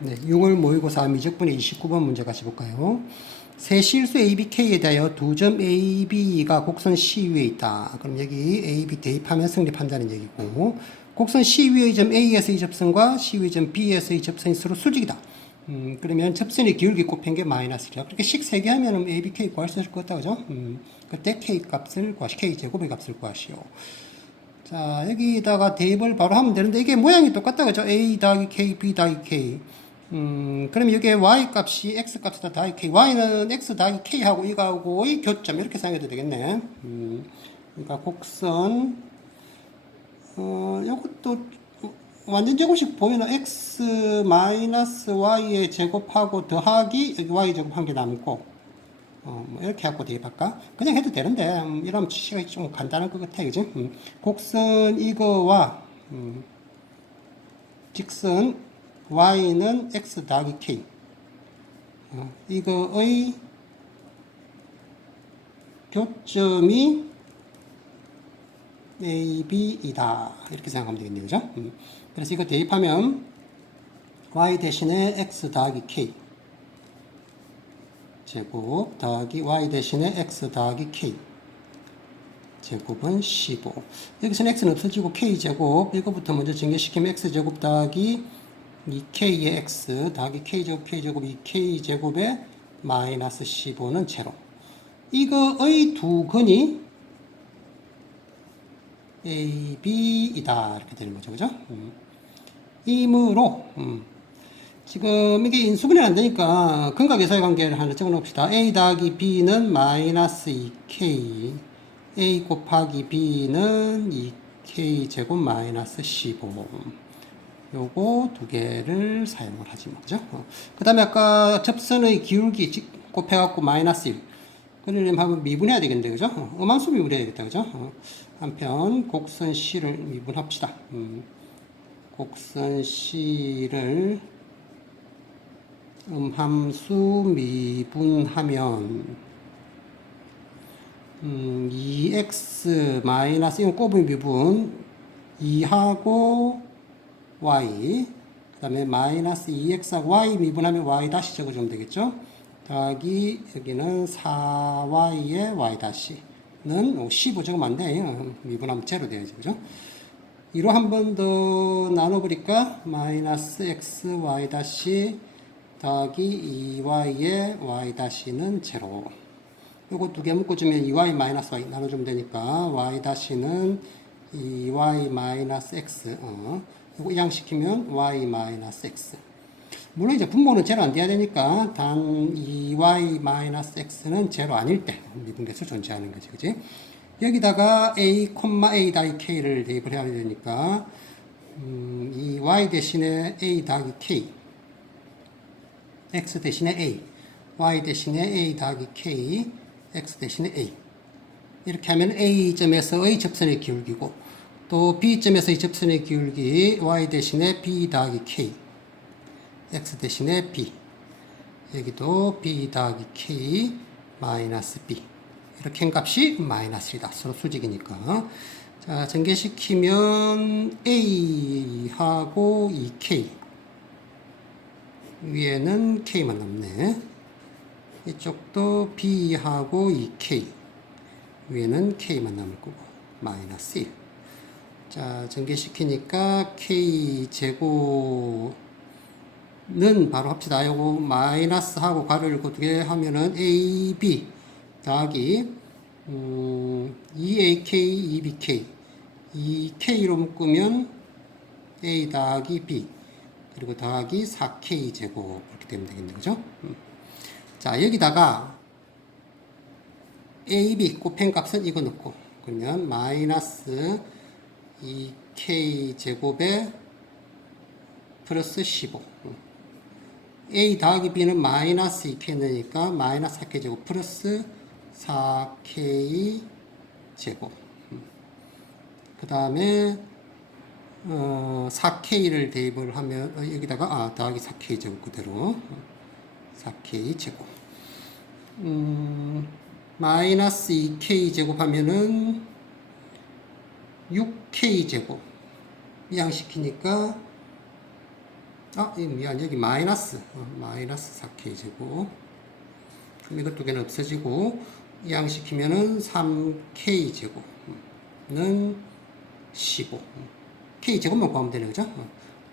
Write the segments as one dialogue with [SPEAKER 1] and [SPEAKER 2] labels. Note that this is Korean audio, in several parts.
[SPEAKER 1] 네, 6월 모의고사 미적분의 29번 문제 같이 볼까요? 세 실수 ABK에 대하여 두 점 AB가 곡선 C 위에 있다. 그럼 여기 AB 대입하면 성립한다는 얘기고 곡선 C 위의 점 A에서의 접선과 C 위의 점 B에서의 접선이 서로 수직이다. 음, 그러면 접선의 기울기 곱한 게 마이너스 1이야. 그렇게 식 3개 하면은 ABK 구할 수 있을 것 같다. 그죠? 음, 그때 K 값을 구하시, K 제곱의 값을 구하시오. 자, 여기다가 대입을 바로 하면 되는데 이게 모양이 똑같다. 그죠? A 더하기 K, B 더하기 K. 음, 그럼 여기에 y 값이 x 값이다 더하기 k, y는 x 더하기 k하고 이거하고의 교점 이렇게 생각해도 되겠네. 음, 그러니까 곡선 어, 요것도 완전 제곱식 보면은 x 마이너스 y의 제곱하고 더하기 y 제곱한 게 남고 어, 뭐 이렇게 하고 대입할까? 그냥 해도 되는데 음, 이러면 시간이 좀 간단할 것 같아, 그지? 음, 곡선 이거와 음, 직선 y는 x 더하기 k. 어, 이거의 교점이 a, b이다. 이렇게 생각하면 되겠네요? 음. 그래서 이거 대입하면 y 대신에 x 더하기 k. 제곱 더하기 y 대신에 x 더하기 k. 제곱은 15 여기서는 x는 없어지고 k 제곱. 이거부터 먼저 증개시키면 x 제곱 더하기 2k의 x 더하기 k제곱 k제곱 2k 제곱에 마이너스 15는 제로 이거의 두 근이 a, b이다 이렇게 되는 거죠 그죠? 음. 이므로 음. 지금 이게 인수분해 안 되니까 근각에서의 관계를 하나 적어 놓읍시다 a 더하기 b는 마이너스 2k a 곱하기 b는 2k 제곱 마이너스 15 요거 두 개를 사용을 하지 뭐, 그죠? 어. 그 다음에 아까 접선의 기울기 직- 곱해갖고 마이너스 1. 그러려면 하면 미분해야 되겠는데, 그죠? 어, 음함수 미분해야 되겠다, 그죠? 어. 한편 곡선 C를 미분합시다. 음. 곡선 C를 음함수 미분하면 음, 2x 마이너스 이건 꼽은 미분 2하고 y 그 다음에 마이너스 2x하고 y 미분하면 y 다시 적어주면 되겠죠? 더하기 여기는 4y의 y 다시는 15 적으면 안 돼. 미분하면 제로 돼야죠 그죠? 이로 한 번 더 나눠버릴까 마이너스 x y 다시 더하기 2y의 y 다시는 제로. 요거 두 개 묶어주면 2y 마이너스 y 나눠주면 되니까 y 다시는 2y 마이너스 x 어. 요거 이항시키면 y 마이너스 x 물론 이제 분모는 제로 안 돼야 되니까 단 2y 마이너스 x는 제로 아닐 때 미분계수 존재하는 거지 그지? 여기다가 a, a 더하기 k를 대입을 해야 되니까 음, 이 y 대신에 a 더하기 k x 대신에 a y 대신에 a 더하기 k x 대신에 a. 이렇게 하면 a점에서의 접선의 기울기고 또 b점에서의 접선의 기울기 y 대신에 b 더하기 k x 대신에 b. 여기도 b 더하기 k 마이너스 b. 이렇게 한 값이 마이너스 1이다. 서로 수직이니까. 자 전개시키면 a하고 2k 위에는 k만 남네. 이쪽도 b하고 2k 위에는 k만 남을 거고 마이너스 1 자, 전개시키니까 k 제곱은 바로 합시다. 요거 마이너스 하고 가로 읽고 두개 하면은 ab 더하기 음, 2ak 2bk 2k로 묶으면 a 더하기 b 그리고 더하기 4k 제곱 이렇게 되면 되겠네 그죠? 음. 자 여기다가 a, b 곱한 값은 이거 넣고 그러면 마이너스 2k 제곱에 플러스 15 a 더하기 b는 마이너스 2k 넣으니까 마이너스 4k 제곱 플러스 4k 제곱. 그 다음에 어, 4k를 대입을 하면 어, 여기다가 아 더하기 4k 제곱 그대로. 4k 제곱. 음, 마이너스 2k 제곱하면은 6k 제곱 이항시키니까 아, 이 미안 여기 마이너스 어, 마이너스 4k 제곱. 그럼 이것 두 개는 없어지고 이항시키면은 3k 제곱은 15. k 제곱만 구하면 되는 거죠? 어.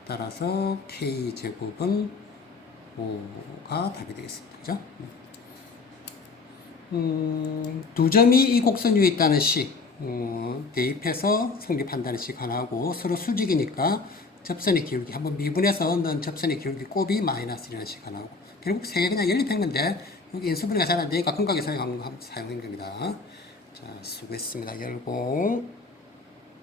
[SPEAKER 1] 따라서 k 제곱은 5가 답이 되겠습니다. 그죠? 음, 두 점이 이 곡선 위에 있다는 식 어, 대입해서 성립 판단의 식 하나하고 서로 수직이니까 접선의 기울기 한번 미분해서 넣은 접선의 기울기 곱이 마이너스 1이라는 식 하나하고 결국 세 개 그냥 연립한 건데 여기 인수분해가 잘 안 되니까 근각에 사용한 거 사용한 겁니다. 자 수고했습니다. 열공